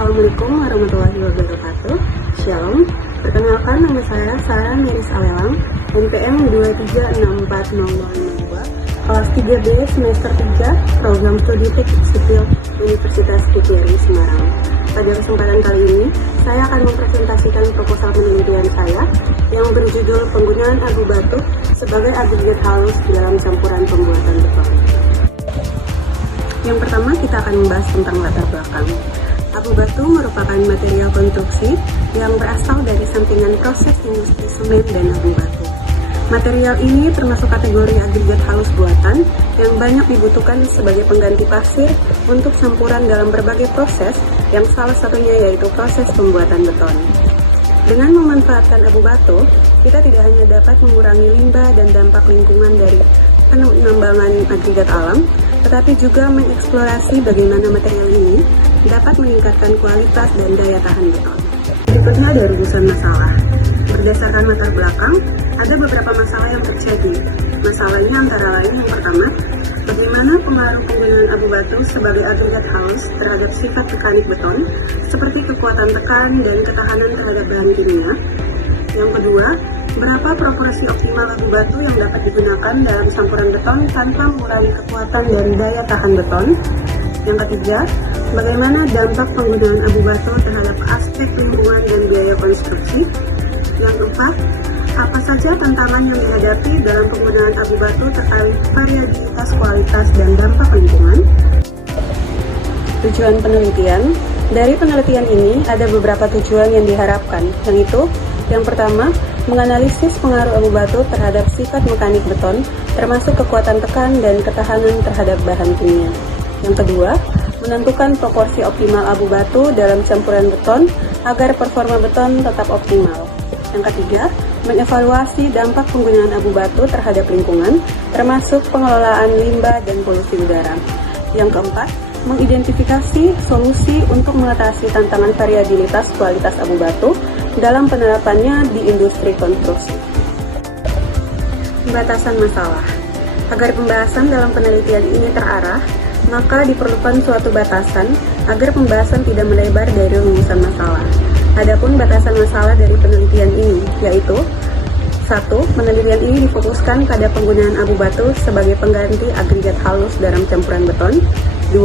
Assalamualaikum warahmatullahi wabarakatuh. Shalom. Perkenalkan, nama saya Sarah Meris Alelang, NPM 2364052, kelas 3B semester 3, program studi teknik sipil Universitas PGRI Semarang. Pada kesempatan kali ini, saya akan mempresentasikan proposal penelitian saya yang berjudul penggunaan abu batu sebagai agregat halus di dalam campuran pembuatan beton. Yang pertama, kita akan membahas tentang latar belakang. Abu batu merupakan material konstruksi yang berasal dari sampingan proses industri semen dan abu batu. Material ini termasuk kategori agregat halus buatan yang banyak dibutuhkan sebagai pengganti pasir untuk campuran dalam berbagai proses, yang salah satunya yaitu proses pembuatan beton. Dengan memanfaatkan abu batu, kita tidak hanya dapat mengurangi limbah dan dampak lingkungan dari penambangan agregat alam, tetapi juga mengeksplorasi bagaimana material ini dapat meningkatkan kualitas dan daya tahan beton. Berikutnya ada rumusan masalah. Berdasarkan latar belakang, ada beberapa masalah yang terjadi. Masalahnya antara lain yang pertama, bagaimana pengaruh penggunaan abu batu sebagai agregat halus terhadap sifat mekanik beton, seperti kekuatan tekan dan ketahanan terhadap bahan kimia. Yang kedua, berapa proporsi optimal abu batu yang dapat digunakan dalam campuran beton tanpa mengurangi kekuatan dari daya tahan beton. Yang ketiga, bagaimana dampak penggunaan abu batu terhadap aspek lingkungan dan biaya konstruksi. Yang keempat, apa saja tantangan yang dihadapi dalam penggunaan abu batu terkait variabilitas kualitas dan dampak lingkungan. Tujuan penelitian. Dari penelitian ini ada beberapa tujuan yang diharapkan, yaitu yang pertama, menganalisis pengaruh abu batu terhadap sifat mekanik beton, termasuk kekuatan tekan dan ketahanan terhadap bahan kimia. Yang kedua, menentukan proporsi optimal abu batu dalam campuran beton agar performa beton tetap optimal. Yang ketiga, mengevaluasi dampak penggunaan abu batu terhadap lingkungan, termasuk pengelolaan limbah dan polusi udara. Yang keempat, mengidentifikasi solusi untuk mengatasi tantangan variabilitas kualitas abu batu dalam penerapannya di industri konstruksi. Batasan masalah. Agar pembahasan dalam penelitian ini terarah, maka diperlukan suatu batasan agar pembahasan tidak melebar dari rumusan masalah. Adapun batasan masalah dari penelitian ini yaitu 1. Penelitian ini difokuskan pada penggunaan abu batu sebagai pengganti agregat halus dalam campuran beton. 2.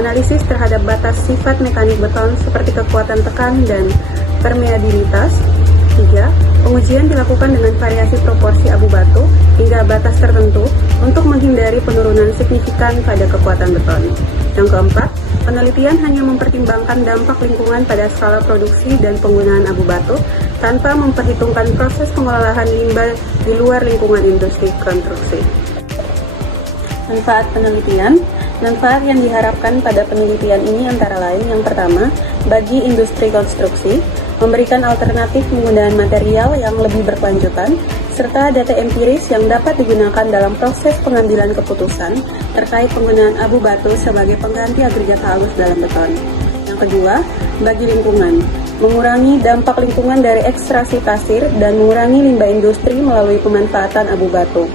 Analisis terhadap batas sifat mekanik beton seperti kekuatan tekan dan permeabilitas. 3. Pengujian dilakukan dengan variasi proporsi abu batu hingga batas tertentu untuk menghindari penurunan signifikan pada kekuatan beton. Yang keempat, penelitian hanya mempertimbangkan dampak lingkungan pada skala produksi dan penggunaan abu batu tanpa memperhitungkan proses pengolahan limbah di luar lingkungan industri konstruksi. Manfaat penelitian. Manfaat yang diharapkan pada penelitian ini antara lain yang pertama, bagi industri konstruksi, memberikan alternatif penggunaan material yang lebih berkelanjutan, serta data empiris yang dapat digunakan dalam proses pengambilan keputusan terkait penggunaan abu batu sebagai pengganti agregat halus dalam beton. Yang kedua, bagi lingkungan, mengurangi dampak lingkungan dari ekstraksi pasir dan mengurangi limbah industri melalui pemanfaatan abu batu.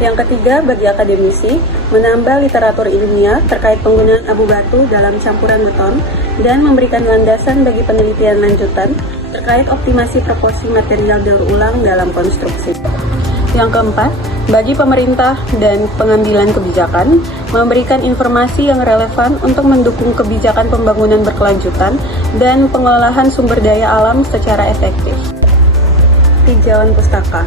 Yang ketiga, bagi akademisi, menambah literatur ilmiah terkait penggunaan abu batu dalam campuran beton dan memberikan landasan bagi penelitian lanjutan terkait optimasi proporsi material daur ulang dalam konstruksi. Yang keempat, bagi pemerintah dan pengambilan kebijakan, memberikan informasi yang relevan untuk mendukung kebijakan pembangunan berkelanjutan dan pengelolaan sumber daya alam secara efektif. Tinjauan pustaka.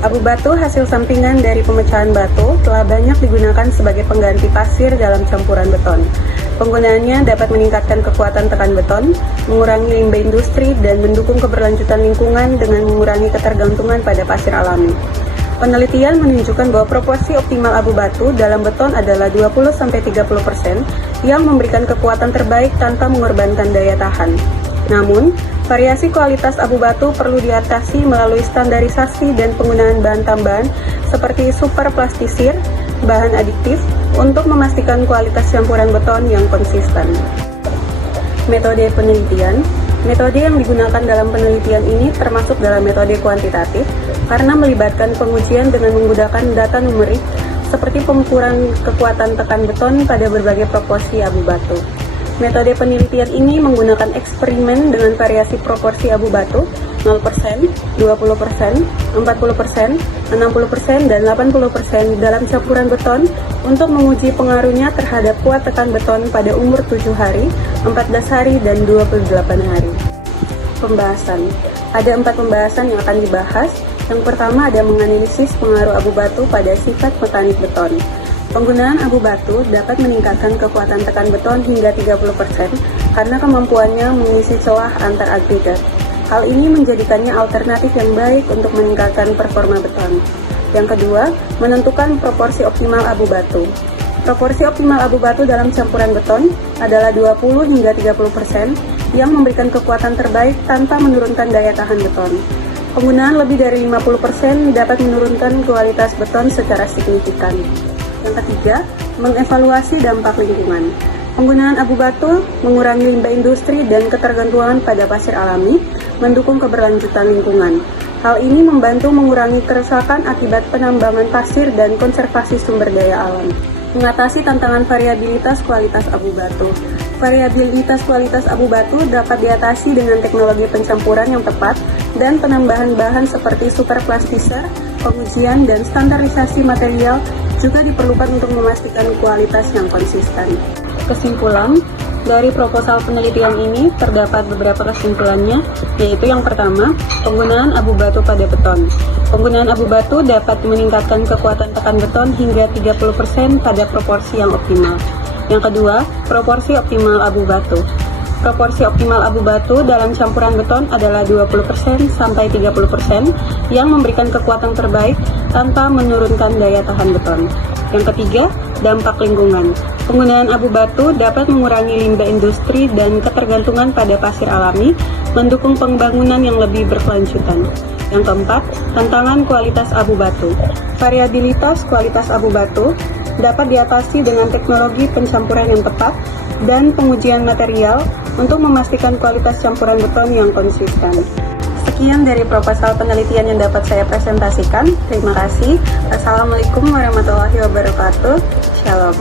Abu batu hasil sampingan dari pemecahan batu telah banyak digunakan sebagai pengganti pasir dalam campuran beton. Penggunaannya dapat meningkatkan kekuatan tekan beton, mengurangi limbah industri, dan mendukung keberlanjutan lingkungan dengan mengurangi ketergantungan pada pasir alami. Penelitian menunjukkan bahwa proporsi optimal abu batu dalam beton adalah 20-30% yang memberikan kekuatan terbaik tanpa mengorbankan daya tahan. Namun, variasi kualitas abu batu perlu diatasi melalui standarisasi dan penggunaan bahan tambahan seperti superplastisir, bahan adiktif, untuk memastikan kualitas campuran beton yang konsisten. Metode penelitian. Metode yang digunakan dalam penelitian ini termasuk dalam metode kuantitatif karena melibatkan pengujian dengan menggunakan data numerik seperti pengukuran kekuatan tekan beton pada berbagai proporsi abu batu. Metode penelitian ini menggunakan eksperimen dengan variasi proporsi abu batu 0%, 20%, 40%, 60%, dan 80% dalam campuran beton untuk menguji pengaruhnya terhadap kuat tekan beton pada umur 7 hari, 14 hari, dan 28 hari. Pembahasan. Ada 4 pembahasan yang akan dibahas. Yang pertama ada menganalisis pengaruh abu batu pada sifat mekanik beton. Penggunaan abu batu dapat meningkatkan kekuatan tekan beton hingga 30% karena kemampuannya mengisi celah antar agregat. Hal ini menjadikannya alternatif yang baik untuk meningkatkan performa beton. Yang kedua, menentukan proporsi optimal abu batu. Proporsi optimal abu batu dalam campuran beton adalah 20 hingga 30% yang memberikan kekuatan terbaik tanpa menurunkan daya tahan beton. Penggunaan lebih dari 50% dapat menurunkan kualitas beton secara signifikan. Yang ketiga, mengevaluasi dampak lingkungan. Penggunaan abu batu mengurangi limbah industri dan ketergantungan pada pasir alami, mendukung keberlanjutan lingkungan. Hal ini membantu mengurangi kerusakan akibat penambangan pasir dan konservasi sumber daya alam. Mengatasi tantangan variabilitas kualitas abu batu. Variabilitas kualitas abu batu dapat diatasi dengan teknologi pencampuran yang tepat dan penambahan bahan seperti superplastiser, pengujian, dan standarisasi material juga diperlukan untuk memastikan kualitas yang konsisten. Kesimpulan, dari proposal penelitian ini terdapat beberapa kesimpulannya, yaitu yang pertama, penggunaan abu batu pada beton. Penggunaan abu batu dapat meningkatkan kekuatan tekan beton hingga 30% pada proporsi yang optimal. Yang kedua, proporsi optimal abu batu. Proporsi optimal abu batu dalam campuran beton adalah 20% sampai 30% yang memberikan kekuatan terbaik tanpa menurunkan daya tahan beton. Yang ketiga, dampak lingkungan. Penggunaan abu batu dapat mengurangi limbah industri dan ketergantungan pada pasir alami, mendukung pembangunan yang lebih berkelanjutan. Yang keempat, tantangan kualitas abu batu. Variabilitas kualitas abu batu dapat diatasi dengan teknologi pencampuran yang tepat dan pengujian material untuk memastikan kualitas campuran beton yang konsisten. Sekian dari proposal penelitian yang dapat saya presentasikan. Terima kasih. Assalamualaikum warahmatullahi wabarakatuh. Shalom.